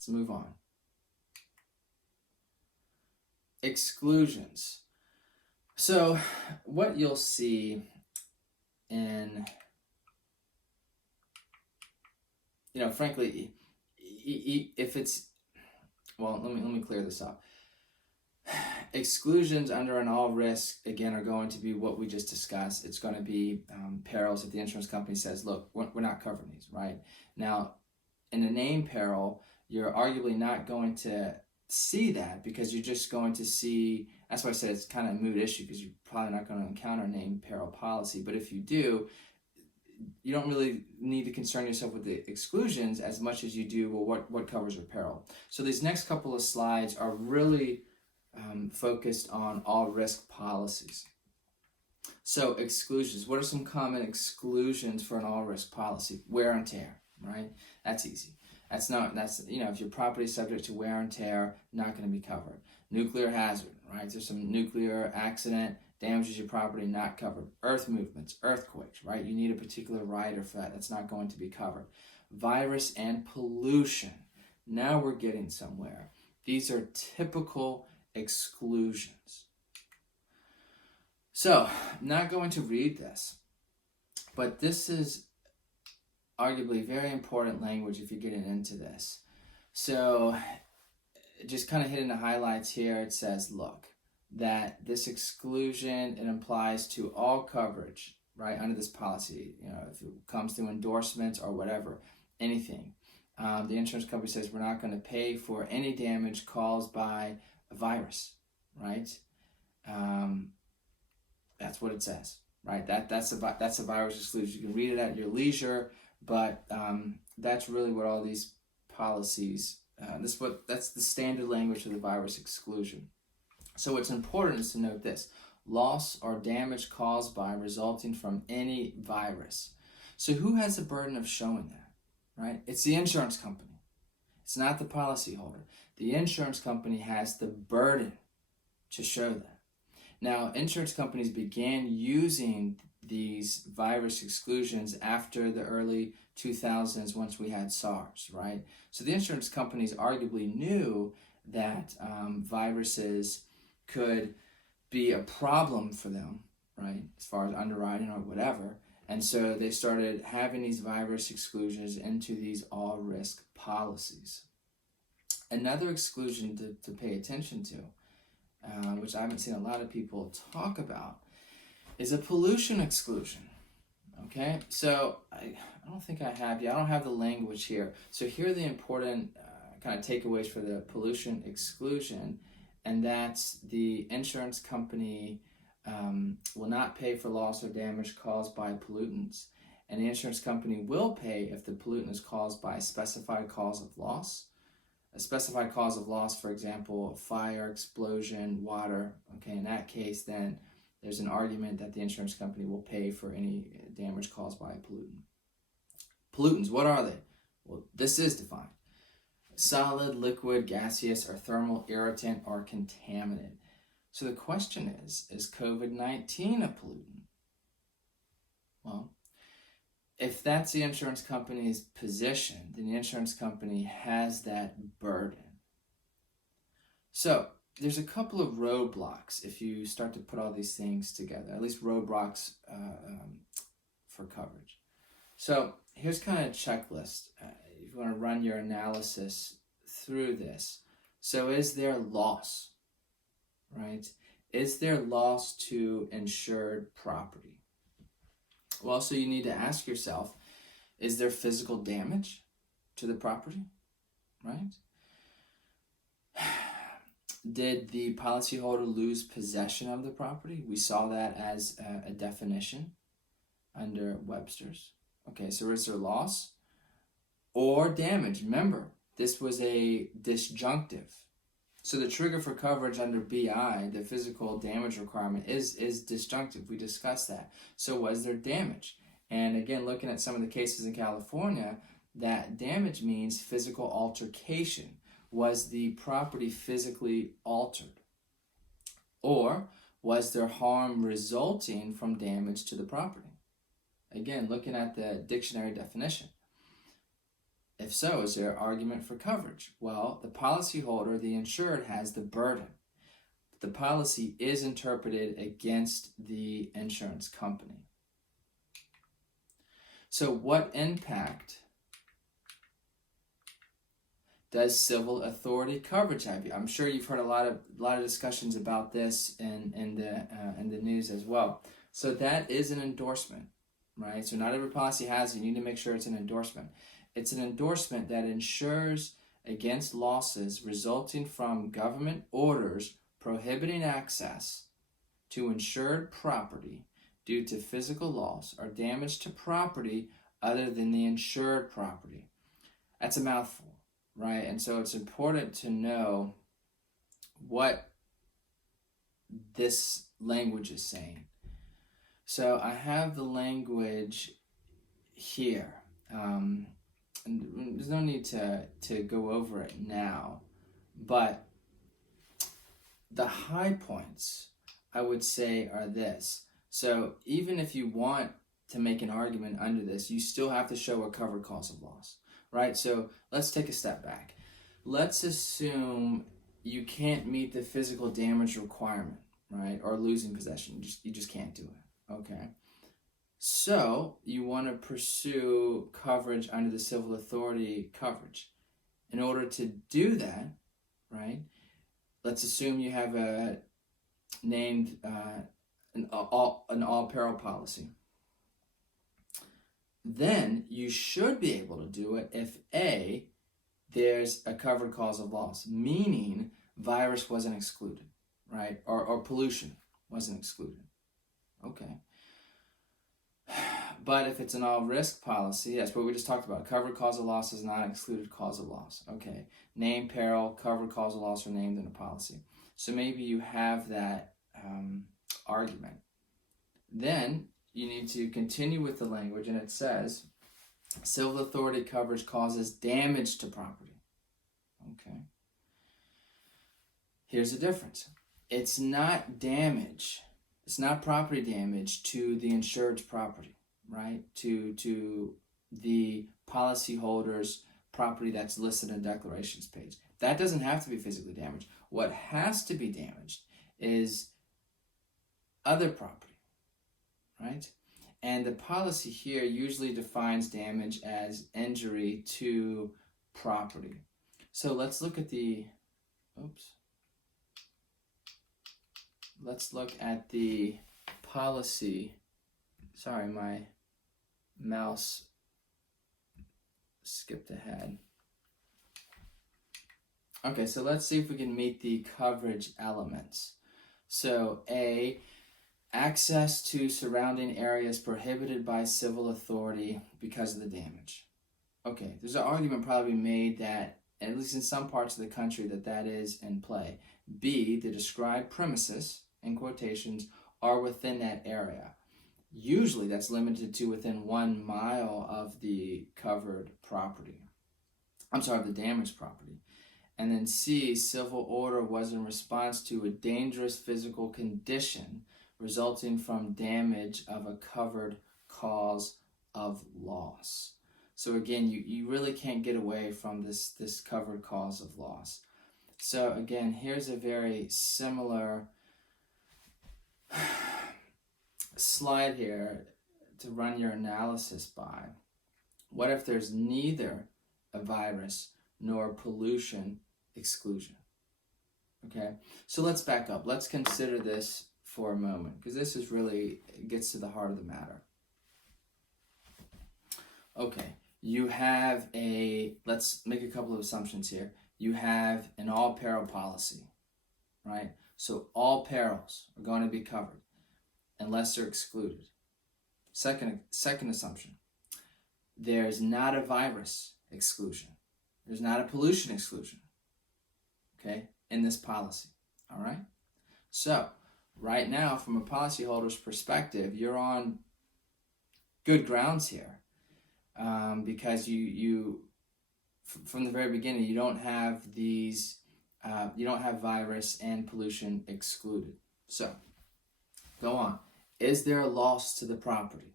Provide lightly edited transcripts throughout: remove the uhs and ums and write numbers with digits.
Let's move on. Exclusions. So what you'll see in, frankly, if it's, well, let me clear this up. Exclusions under an all risk, again, are going to be what we just discussed. It's going to be perils that the insurance company says, look, we're not covering these, right? Now, in a named peril, you're arguably not going to see that, because you're just going to see, that's why I said it's kind of a moot issue, because you're probably not going to encounter a named peril policy. But if you do, you don't really need to concern yourself with the exclusions as much as you do, well, what covers your peril. So these next couple of slides are really focused on all risk policies. So exclusions. What are some common exclusions for an all risk policy? Wear and tear, right? That's easy. If your property is subject to wear and tear, not going to be covered. Nuclear hazard, right? There's some nuclear accident, damages your property, not covered. Earth movements, earthquakes, right? You need a particular rider for that. That's not going to be covered. Virus and pollution. Now we're getting somewhere. These are typical exclusions. So, I'm not going to read this, but this is arguably very important language if you're getting into this. So, just kind of hitting the highlights here, it says, look, that this exclusion, it applies to all coverage, right, under this policy. If it comes through endorsements or whatever, anything. The insurance company says we're not going to pay for any damage caused by a virus, right? That's what it says, right? That's a virus exclusion. You can read it at your leisure, but that's really what all these policies. That's the standard language of the virus exclusion. So what's important is to note this: loss or damage caused by, resulting from any virus. So who has the burden of showing that, right? It's the insurance company. It's not the policyholder. The insurance company has the burden to show that. Now, insurance companies began using these virus exclusions after the early 2000s, once we had SARS, right? So the insurance companies arguably knew that viruses could be a problem for them, right, as far as underwriting or whatever. And so they started having these virus exclusions into these all-risk policies. Another exclusion to pay attention to, which I haven't seen a lot of people talk about, is a pollution exclusion. Okay, so I don't think I don't have the language here. So here are the important kind of takeaways for the pollution exclusion, and that's the insurance company will not pay for loss or damage caused by pollutants, and the insurance company will pay if the pollutant is caused by a specified cause of loss. A specified cause of loss, for example, fire, explosion, water. Okay, in that case, then there's an argument that the insurance company will pay for any damage caused by a pollutant. Pollutants, what are they? Well, this is defined: solid, liquid, gaseous, or thermal irritant or contaminant. So the question is COVID-19 a pollutant? Well, if that's the insurance company's position, then the insurance company has that burden. So there's a couple of roadblocks if you start to put all these things together, at least roadblocks for coverage. So here's kind of a checklist. If you want to run your analysis through this. So is there loss, right? Is there loss to insured property? Well, so you need to ask yourself, is there physical damage to the property, right? Did the policyholder lose possession of the property? We saw that as a definition under Webster's. Okay, so is there loss or damage? Remember, this was a disjunctive. So the trigger for coverage under BI, the physical damage requirement, is disjunctive. We discussed that. So was there damage? And again, looking at some of the cases in California, that damage means physical altercation. Was the property physically altered? Or was there harm resulting from damage to the property? Again, looking at the dictionary definition. If so, is there an argument for coverage? Well, the policyholder, the insured, has the burden. The policy is interpreted against the insurance company. So what impact does civil authority coverage have? I'm sure you've heard a lot of discussions about this in the news as well. So that is an endorsement, right? So not every policy has it. You need to make sure it's an endorsement. It's an endorsement that insures against losses resulting from government orders prohibiting access to insured property due to physical loss or damage to property other than the insured property. That's a mouthful, right? And so it's important to know what this language is saying. So I have the language here. And there's no need to go over it now, but the high points, I would say, are this. So even if you want to make an argument under this, you still have to show a covered cause of loss, right? So let's take a step back. Let's assume you can't meet the physical damage requirement, right? Or losing possession. You just can't do it, okay? So you want to pursue coverage under the civil authority coverage. In order to do that, right, let's assume you have a named an all peril policy. Then you should be able to do it if A, there's a covered cause of loss, meaning virus wasn't excluded, right? Or pollution wasn't excluded. Okay. But if it's an all-risk policy, that's what we just talked about. Covered cause of loss is not excluded cause of loss. Okay. Named peril, covered cause of loss are named in the policy. So maybe you have that argument. Then you need to continue with the language, and it says, civil authority coverage causes damage to property. Okay. Here's the difference. It's not damage. It's not property damage to the insured's property, right? To the policyholder's property that's listed in the declarations page. That doesn't have to be physically damaged. What has to be damaged is other property, right? And the policy here usually defines damage as injury to property. So let's look at the, let's look at the policy. Sorry, my mouse skipped ahead. Okay, so let's see if we can meet the coverage elements. So A, access to surrounding areas prohibited by civil authority because of the damage. Okay, there's an argument probably made that, at least in some parts of the country, that is in play. B, the described premises, in quotations, are within that area. Usually that's limited to within 1 mile of the covered property. The damaged property. And then C, civil order was in response to a dangerous physical condition resulting from damage of a covered cause of loss. So again, you really can't get away from this covered cause of loss. So again, here's a very similar slide here to run your analysis by. What if there's neither a virus nor pollution exclusion? Okay, so let's back up. Let's consider this for a moment, because this is really gets to the heart of the matter. Okay, you have let's make a couple of assumptions here. You have an all peril policy, right? So all perils are going to be covered unless they're excluded. Second assumption, there's not a virus exclusion. There's not a pollution exclusion, okay, in this policy, all right? So right now, from a policyholder's perspective, you're on good grounds here, because you from the very beginning, you don't have these, you don't have virus and pollution excluded. So go on. Is there a loss to the property?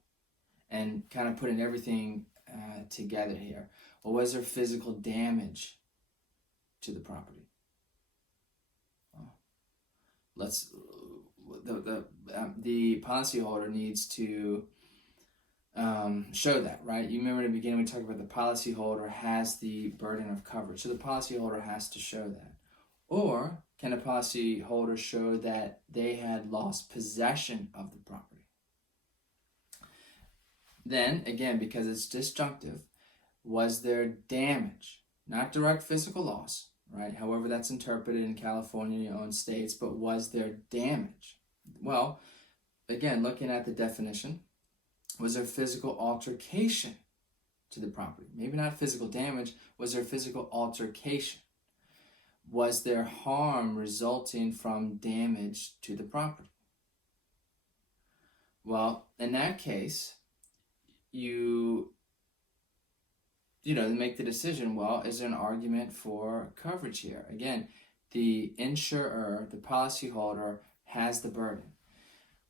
And kind of putting everything together here. Well, was there physical damage to the property? Well, the policyholder needs to show that, right? You remember in the beginning we talked about the policyholder has the burden of coverage, so the policyholder has to show that. Or can a policyholder show that they had lost possession of the property? Then, again, because it's disjunctive, was there damage? Not direct physical loss, right? However that's interpreted in California and your own states, but was there damage? Well, again, looking at the definition, was there physical altercation to the property? Maybe not physical damage. Was there physical altercation? Was there harm resulting from damage to the property? Well, in that case, you make the decision, well, is there an argument for coverage here? Again, the insurer, the policyholder, has the burden.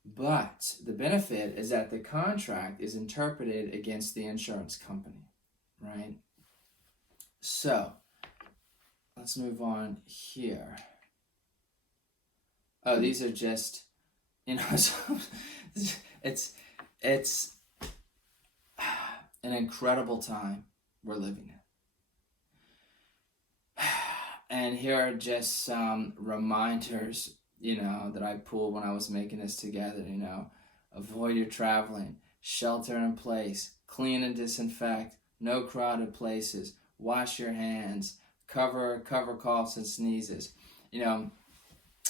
But the benefit is that the contract is interpreted against the insurance company, right? So, let's move on here. Oh, these are just, it's an incredible time we're living in. And here are just some reminders, that I pulled when I was making this together, avoid your traveling, shelter in place, clean and disinfect, no crowded places, wash your hands, cover coughs and sneezes.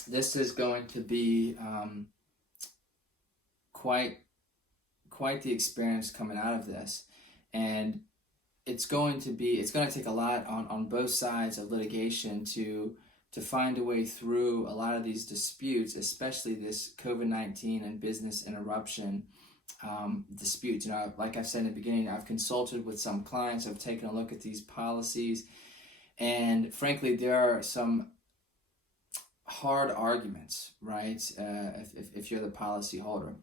This is going to be quite the experience coming out of this. And it's going to take a lot on both sides of litigation to find a way through a lot of these disputes, especially this COVID-19 and business interruption disputes. Like I said in the beginning, I've consulted with some clients, I've taken a look at these policies, and frankly, there are some hard arguments, right, if you're the policyholder.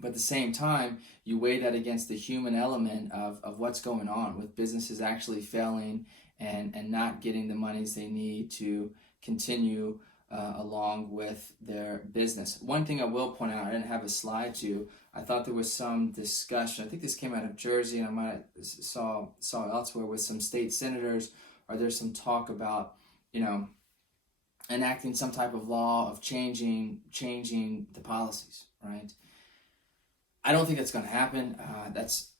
But at the same time, you weigh that against the human element of what's going on with businesses actually failing and not getting the monies they need to continue along with their business. One thing I will point out, I didn't have a slide to, I thought there was some discussion, I think this came out of Jersey, and I might have saw elsewhere with some state senators, or there's some talk about, enacting some type of law of changing the policies, right? I don't think that's going to happen. That's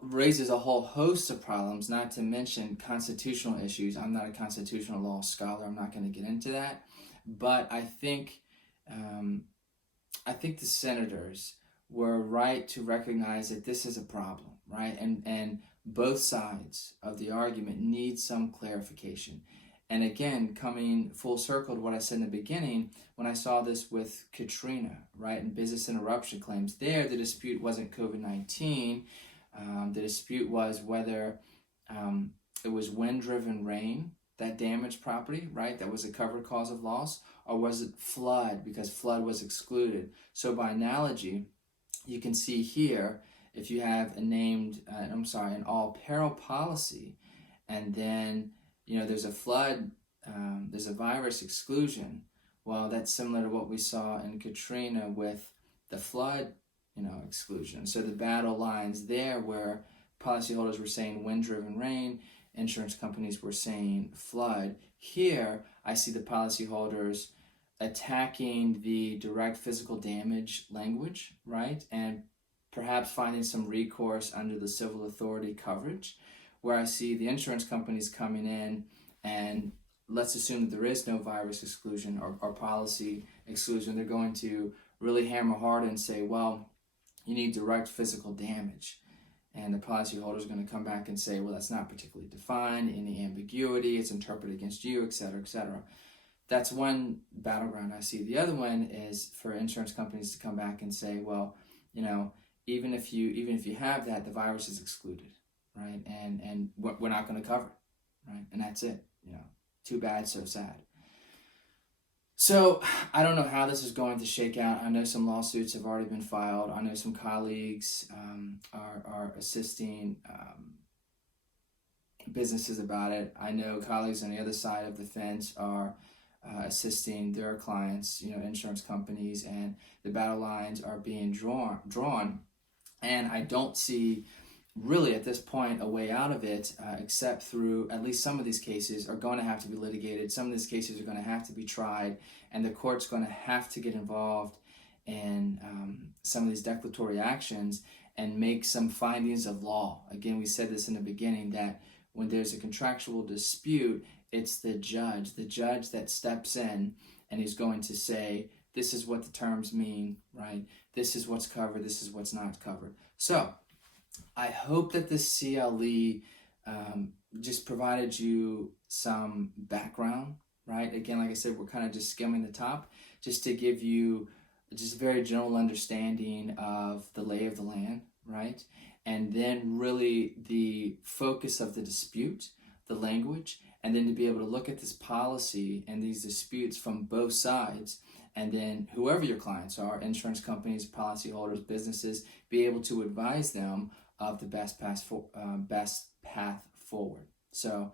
raises a whole host of problems, not to mention constitutional issues. I'm not a constitutional law scholar. I'm not going to get into that. But I think the senators were right to recognize that this is a problem, right? And both sides of the argument need some clarification. And again, coming full circle to what I said in the beginning, when I saw this with Katrina, right, and business interruption claims, there the dispute wasn't COVID-19. The dispute was whether it was wind-driven rain that damaged property, right, that was a covered cause of loss, or was it flood, because flood was excluded. So by analogy, you can see here, if you have an all-peril policy, and then there's a flood, there's a virus exclusion. Well, that's similar to what we saw in Katrina with the flood, exclusion. So the battle lines there where policyholders were saying wind-driven rain, insurance companies were saying flood. Here, I see the policyholders attacking the direct physical damage language, right? And perhaps finding some recourse under the civil authority coverage, where I see the insurance companies coming in, and let's assume that there is no virus exclusion or policy exclusion. They're going to really hammer hard and say, well, you need direct physical damage. And the policyholder is going to come back and say, well, that's not particularly defined, any ambiguity, it's interpreted against you, et cetera, et cetera. That's one battleground I see. The other one is for insurance companies to come back and say, well, even if you have that, the virus is excluded, right? And we're not going to cover it, right? And that's it. Too bad, so sad. So I don't know how this is going to shake out. I know some lawsuits have already been filed. I know some colleagues are assisting businesses about it. I know colleagues on the other side of the fence are assisting their clients, insurance companies, and the battle lines are being drawn. And I don't see really at this point a way out of it, except through at least some of these cases are going to have to be litigated. Some of these cases are going to have to be tried, and the court's going to have to get involved in some of these declaratory actions and make some findings of law. Again, we said this in the beginning, that when there's a contractual dispute, it's the judge that steps in, and he's going to say, this is what the terms mean, right? This is what's covered, this is what's not covered. So I hope that this CLE just provided you some background, right? Again, like I said, we're kind of just skimming the top just to give you just a very general understanding of the lay of the land, right? And then really the focus of the dispute, the language, and then to be able to look at this policy and these disputes from both sides, and then whoever your clients are, insurance companies, policyholders, businesses, be able to advise them of the best path forward. So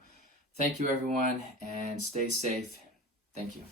thank you, everyone, and stay safe. Thank you.